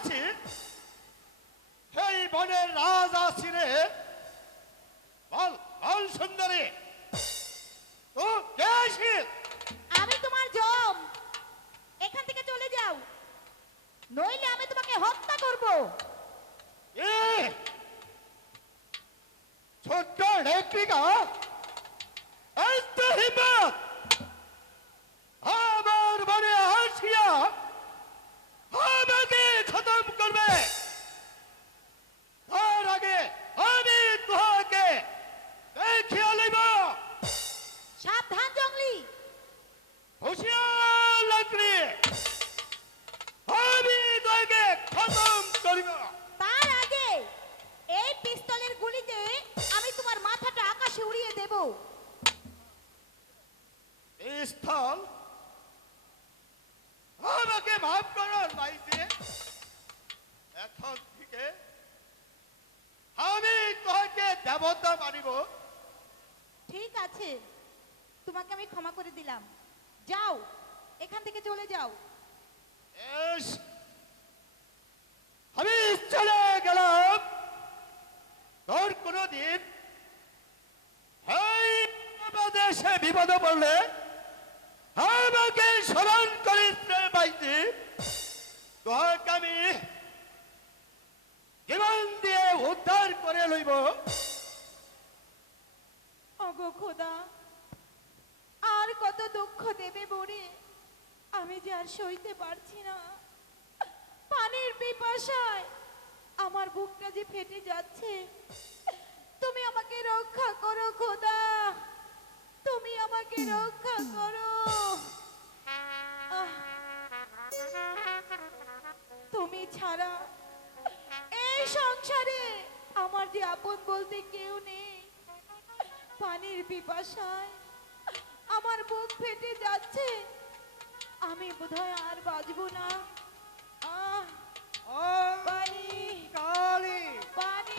আছি তোমাকে আমি ক্ষমা করে দিলাম। যাও এখান থেকে চলে যাও। আমি চলে গেলাম। তোর কোনদিন। দেশে বিপদে পড়লে আমাকে স্মরণ করিস রে বাইতে তোকে আমি জীবন দিয়ে উদ্ধার করে লইব। ওগো খোদা আর কত দুঃখ দেবে বড়ে? আমি যে আর সইতে পারছি না। পানির পিপাসায় আমার বুকটা যে ফেটে যাচ্ছে, তুমি আমাকে রক্ষা করো খোদা। তুমি আমাকে রক্ষা করো। তুমি ছাড়া এই সংসারে আমার যে আপন বলতে কেউ নেই। পানির পিপাসায় আমার বুক ফেটে যাচ্ছে। আমি বোধহয় আর বাজব না। আহ, পানি কালী পানি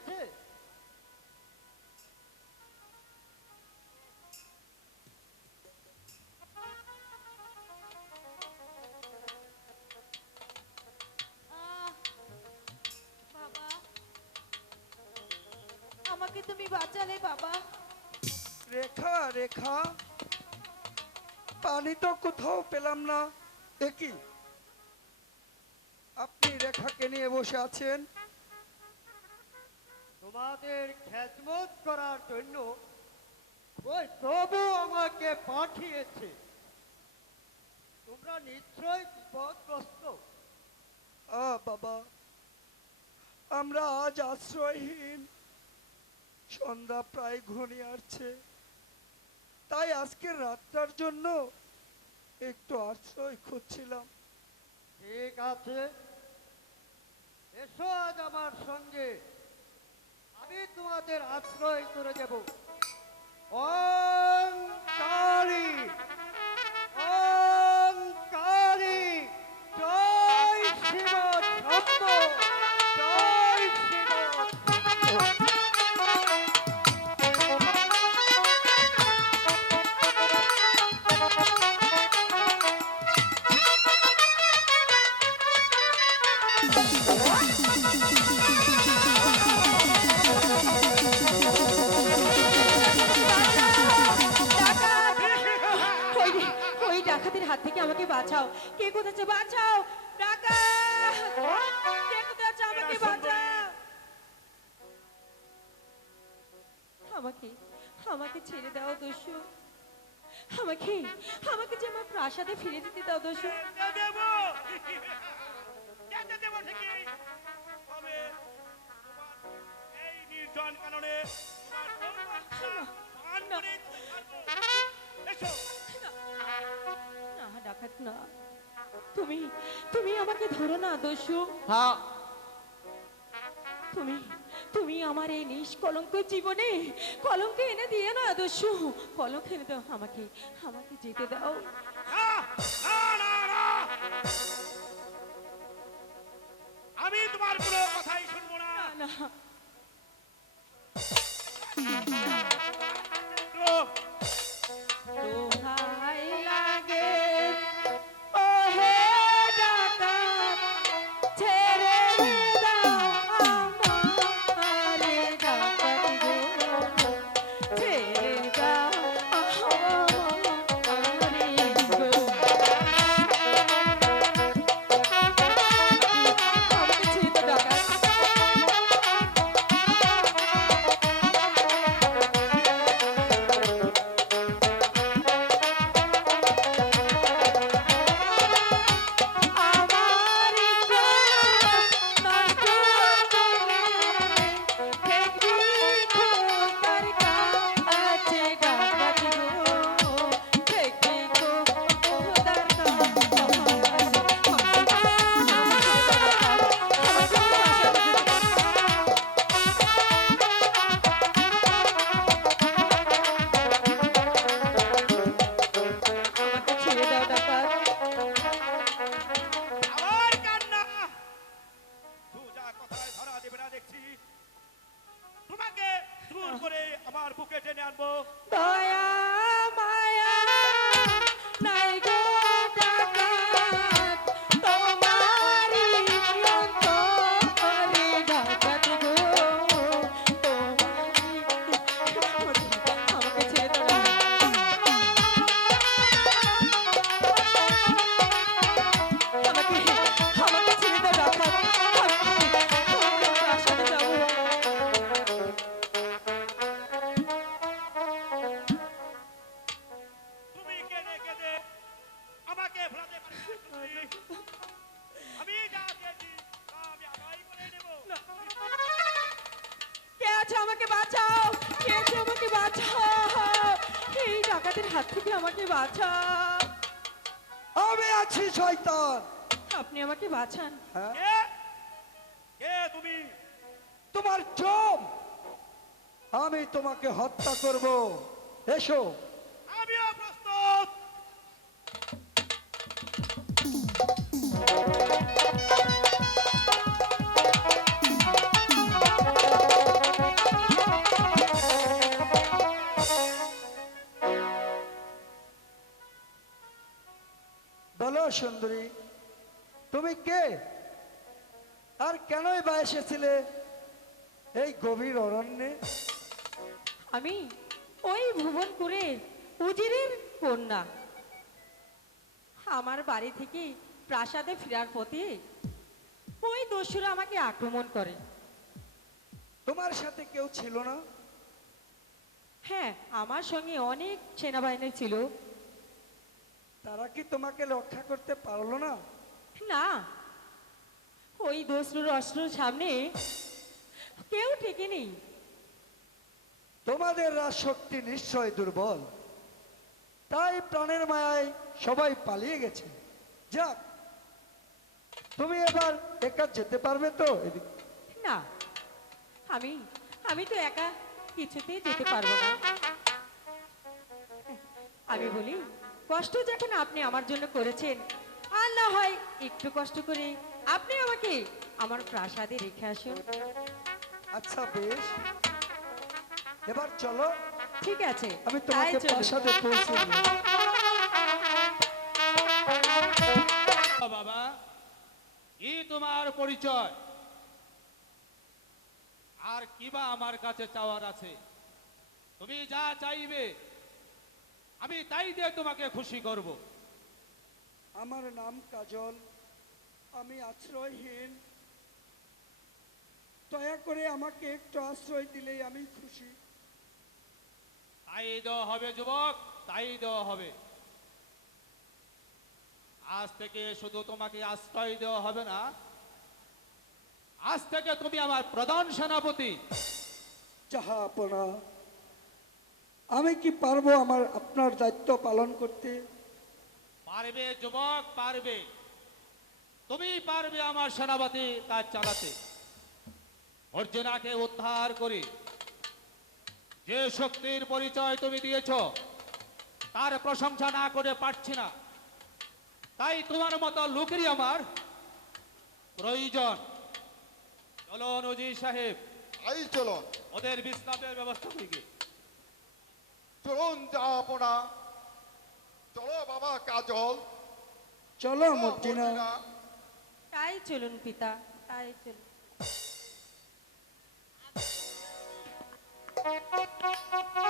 গেছে আমাকে তুমি বাঁচালে, বাবা। রেখা রেখা। পানি তো কোথাও পেলাম না। একই আপনি রেখাকে নিয়ে বসে আছেন? তোমাদের খেজমত করার জন্য ওই প্রভু আমাকে পাঠিয়েছে। তোমরা নিশ্চয়ই বিপদগ্রস্ত। আ বাবা আমরা আজ আশ্রয়হীন। সন্ধ্যা প্রায় ঘনিয়ে আসছে। তাই আজকের রাতটার জন্য একটু আশ্রয় খুঁজছিলাম। ঠিক আছে। এসো আজ আমার সঙ্গে। আমি তোমাদের আশ্রয় করে দেব। অঙ্কারী কালী জয় শিব। আমাকে আমাকে যে আমার প্রাসাদে ফিরে দিতে দাও না ডাকাত না। তুমি তুমি আমাকে ধরো না দস্যু হ্যাঁ। তুমি তুমি আমার এই নিষ্কলঙ্ক জীবনে কলঙ্ক এনে দিয়ে না দস্যু। কলঙ্ক এনে দাও আমাকে আমাকে যেতে দাও। আমি তোমার কোনো কথাই শুনব না। না করে আমার বুকে টেনে আনব। দয়া ডাকাতের হাত থেকে আমাকে বাঁচা আমি আছি শয়তান। আপনি আমাকে বাঁচান। হ্যাঁ? কে? কে তুমি? তোমার চোখ আমি তোমাকে হত্যা করব। এসো। সুন্দরী তুমি কে? আর কেনই বা এসেছিলে এই গভীর অরণ্যে? আমি ওই ভুবনপুরের উজিরের কন্যা। আমার বাড়ি থেকে প্রাসাদে ফেরার পথে ওই দস্যুরা আমাকে আক্রমণ করে। তোমার সাথে কেউ ছিল না? হ্যাঁ আমার সঙ্গে অনেক সেনাবাহিনী ছিল। তারা কি তোমাকে রক্ষা করতে পারল না? না। ওই দস্যুর অস্ত্রের সামনে কেউ ঠেকে নেই তোমাদের রাজশক্তি নিশ্চয় দুর্বল। তাই প্রাণের মায়ায় সবাই পালিয়ে গেছে। যাক তুমি এবার একা যেতে পারবে তো এদিক। না আমি আমি তো একা কিছুতেই যেতে পারব না। আমি বলি কষ্ট যখন আপনি আমার জন্য করেছেন আর না হয় একটু কষ্ট করে আপনি আমাকে আমার প্রাসাদে রেখে আসুন। আচ্ছা বেশ। এবার চলো। ঠিক আছে আমি তোমাকে প্রাসাদে পৌঁছে। বাবা কি তোমার পরিচয়? আর কিবা আমার কাছে চাওয়ার আছে? তুমি যা চাইবে আমি তাই দিয়ে তোমাকে খুশি করব। আমার নাম কাজল। আমি আশ্রয়হীন। দয়া করে আমাকে একটু আশ্রয় দিলেই আমি খুশি। তাই দেওয়া হবে যুবক তাই দেওয়া হবে। আজ থেকে শুধু তোমাকে আশ্রয় দেওয়া হবে না আজ থেকে তুমি আমার প্রধান সেনাপতি। যাহা আপনা আমি কি পারব আমার আপনার দায়িত্ব পালন করতে? পারবে যুবক পারবে। তুমি পারবে আমার সেনাপতি কাজ চালাতে। অর্জুনাকে উদ্ধার করে যে শক্তির পরিচয় তুমি দিয়েছ তার প্রশংসা না করে পারছি না। তাই তোমার মতো লোকেরই আমার প্রয়োজন। চলো নজি সাহেব। আই চলুন। ওদের বিশ্রামের ব্যবস্থা করি। গে। যাপনা চলো বাবা কাজল চলো মর্জিনা। তাই চলুন পিতা তাই চলুন কে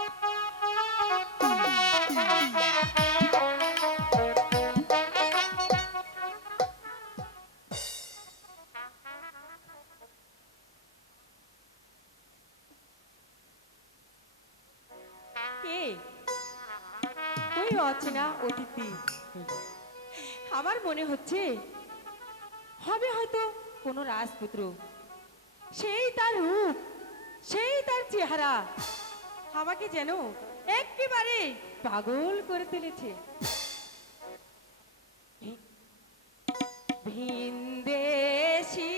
ওই অচেনা অতিথি আমার মনে হচ্ছে, হবে হয়তো কোনো রাজপুত্র। সেই তার রূপ, সেই তার চেহারা আমাকে যেন একেবারে পাগল করে তুলেছে। ভিনদেশি